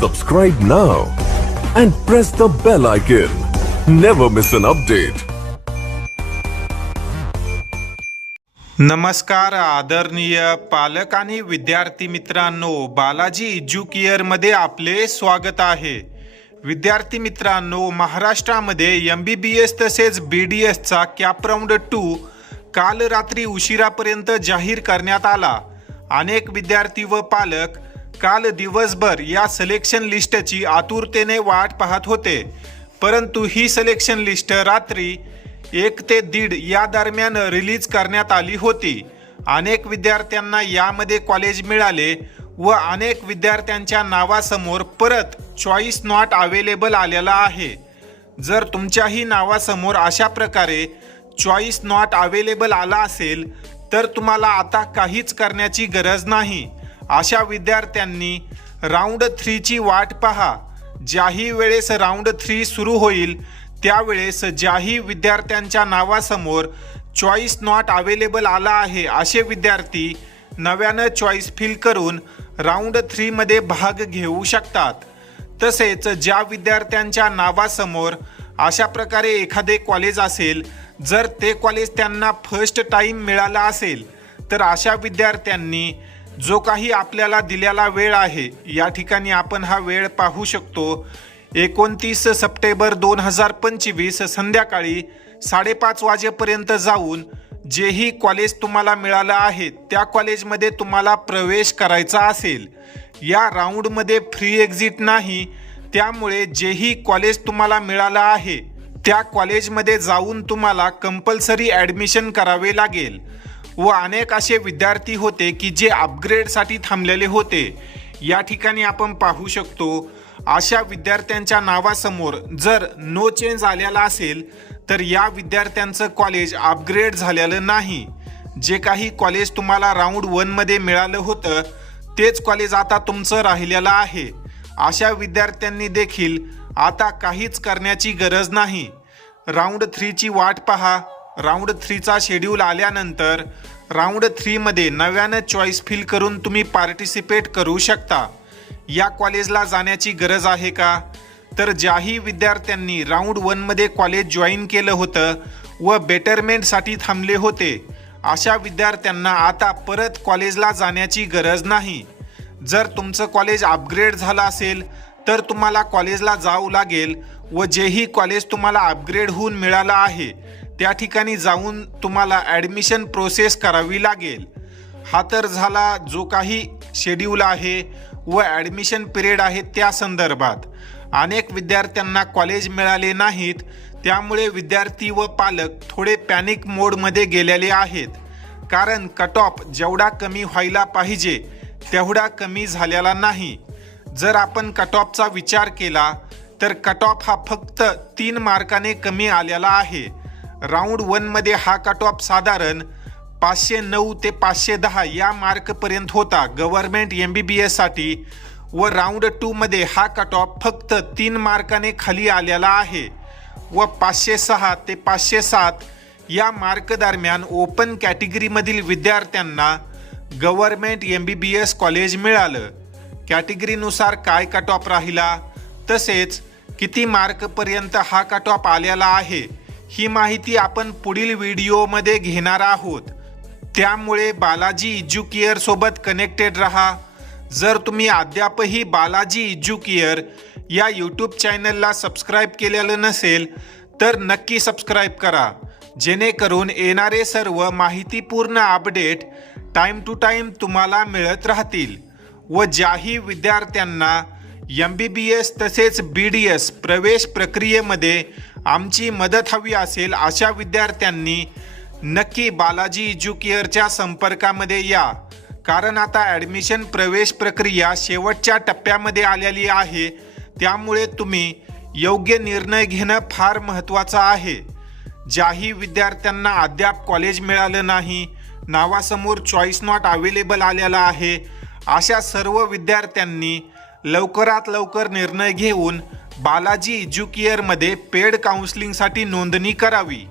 Subscribe now and press the bell icon. Never miss an update. नमस्कार आदरणीय पालक आणि विद्यार्थी मित्रांनो बालाजी एज्युकेअरमध्ये आपले स्वागत आहे विद्यार्थी मित्रांनो महाराष्ट्रामध्ये एम बी बी एस तसेच बी डी एसचा कॅप राऊंड टू काल रात्री उशिरापर्यंत जाहीर करण्यात आला अनेक विद्यार्थी व पालक काल दिवसभर या सिलेक्शन लिस्टची आतुरतेने वाट पाहत होते. परंतु ही सिलेक्शन लिस्ट रात्री एक ते दीड या दरम्यान रिलीज करण्यात आली होती. अनेक विद्यार्थ्यांना यामध्ये कॉलेज मिळाले व अनेक विद्यार्थ्यांच्या नावासमोर परत चॉईस नॉट अवेलेबल आलेला आहे. जर तुमच्याही नावासमोर अशा प्रकारे चॉईस नॉट अवेलेबल आला असेल तर तुम्हाला आता काहीच करण्याची गरज नाही. अशा विद्यार्थ्यांनी राऊंड थ्रीची वाट पहा. ज्याही वेळेस राऊंड थ्री सुरू होईल त्यावेळेस ज्याही विद्यार्थ्यांच्या नावासमोर चॉईस नॉट अवेलेबल आला आहे असे विद्यार्थी नव्यानं चॉईस फिल करून राऊंड थ्रीमध्ये भाग घेऊ शकतात. तसेच ज्या विद्यार्थ्यांच्या नावासमोर अशा प्रकारे एखादे कॉलेज असेल जर ते कॉलेज त्यांना फर्स्ट टाईम मिळाला असेल तर अशा विद्यार्थ्यांनी जो काही आपल्याला दिलेला वेळ आहे या ठिकाणी आपण हा वेळ पाहू शकतो. एकोणतीस सप्टेंबर दोन हजार पंचवीस संध्याकाळी साडेपाच वाजेपर्यंत जाऊन जेही कॉलेज तुम्हाला मिळालं आहे त्या कॉलेजमध्ये तुम्हाला प्रवेश करायचा असेल. या राऊंडमध्ये फ्री एक्झिट नाही त्यामुळे जेही कॉलेज तुम्हाला मिळालं आहे त्या कॉलेजमध्ये जाऊन तुम्हाला कंपल्सरी ॲडमिशन करावे लागेल. व अनेक असे विद्यार्थी होते की जे अपग्रेडसाठी थांबलेले होते. या ठिकाणी आपण पाहू शकतो अशा विद्यार्थ्यांच्या नावासमोर जर नो चेंज आलेला असेल तर या विद्यार्थ्यांचं कॉलेज अपग्रेड झालेलं नाही. जे काही कॉलेज तुम्हाला राऊंड वनमध्ये मिळालं होतं तेच कॉलेज आता तुमचं राहिलेलं आहे. अशा विद्यार्थ्यांनी देखील आता काहीच करण्याची गरज नाही. राऊंड थ्रीची वाट पहा. राऊंड थ्रीचा शेड्यूल आल्यानंतर राऊंड थ्रीमध्ये नव्यानं चॉईस फिल करून तुम्ही पार्टिसिपेट करू शकता. या कॉलेजला जाण्याची गरज आहे का? तर ज्याही विद्यार्थ्यांनी राऊंड वनमध्ये कॉलेज जॉईन केलं होतं व बेटरमेंटसाठी थांबले होते अशा विद्यार्थ्यांना आता परत कॉलेजला जाण्याची गरज नाही. जर तुमचं कॉलेज अपग्रेड झालं असेल तर तुम्हाला कॉलेजला जावं लागेल व जेही कॉलेज तुम्हाला अपग्रेड होऊन मिळालं आहे त्या ठिकाणी जाऊन तुम्हाला ॲडमिशन प्रोसेस करावी लागेल. हा तर झाला जो काही शेड्यूल आहे व ॲडमिशन पिरियड आहे त्या संदर्भात. अनेक विद्यार्थ्यांना कॉलेज मिळाले नाहीत त्यामुळे विद्यार्थी व पालक थोडे पॅनिक मोडमध्ये गेलेले आहेत. कारण कट ऑफ जेवढा कमी व्हायला पाहिजे तेवढा कमी झालेला नाही. जर आपण कट ऑफचा विचार केला तर कट ऑफ हा फक्त तीन मार्काने कमी आलेला आहे. राऊंड वनमध्ये हा कट ऑफ साधारण पाचशे नऊ ते पाचशे दहा या मार्कपर्यंत होता. गव्हर्नमेंट एम बी बी एससाठी व राऊंड टूमध्ये हा कट ऑफ फक्त तीन मार्काने खाली आलेला आहे. व पाचशे सहा ते पाचशे सात या मार्क दरम्यान ओपन कॅटेगरीमधील विद्यार्थ्यांना government M B B S college मिळालं. कॅटेगरीनुसार काय कट ऑफ राहिला? तसेच किती मार्कपर्यंत हा कट ऑफ आलेला आहे? ही माहिती आपण पुढील व्हिडिओमध्ये घेणार आहोत. त्यामुळे बालाजी इज्युकेअर सोबत कनेक्टेड रहा. जर तुम्ही अद्यापही बालाजी इज्युकेअर या यूट्यूब चॅनलला सबस्क्राईब केलेलं नसेल तर नक्की सबस्क्राईब करा. जेणेकरून येणारे सर्व माहितीपूर्ण अपडेट टाईम टू टाईम तुम्हाला मिळत राहतील. व ज्याही विद्यार्थ्यांना एम बी बी एस तसेच बी डी एस प्रवेश प्रक्रियेमध्ये आमची मदत हवी असेल अशा विद्यार्थ्यांनी नक्की बालाजी एज्युकेअरच्या संपर्कामध्ये या. कारण आता ॲडमिशन प्रवेश प्रक्रिया शेवटच्या टप्प्यामध्ये आलेली आहे. त्यामुळे तुम्ही योग्य निर्णय घेणं फार महत्त्वाचं आहे. ज्याही विद्यार्थ्यांना अद्याप कॉलेज मिळालं नाही नावासमोर चॉईस नॉट अवेलेबल आलेला आहे. अशा सर्व विद्यार्थ्यांनी लवकरात लवकर निर्णय घेऊन बालाजी एज्युकेअरमध्ये पेड काउन्सिलिंगसाठी नोंदणी करावी.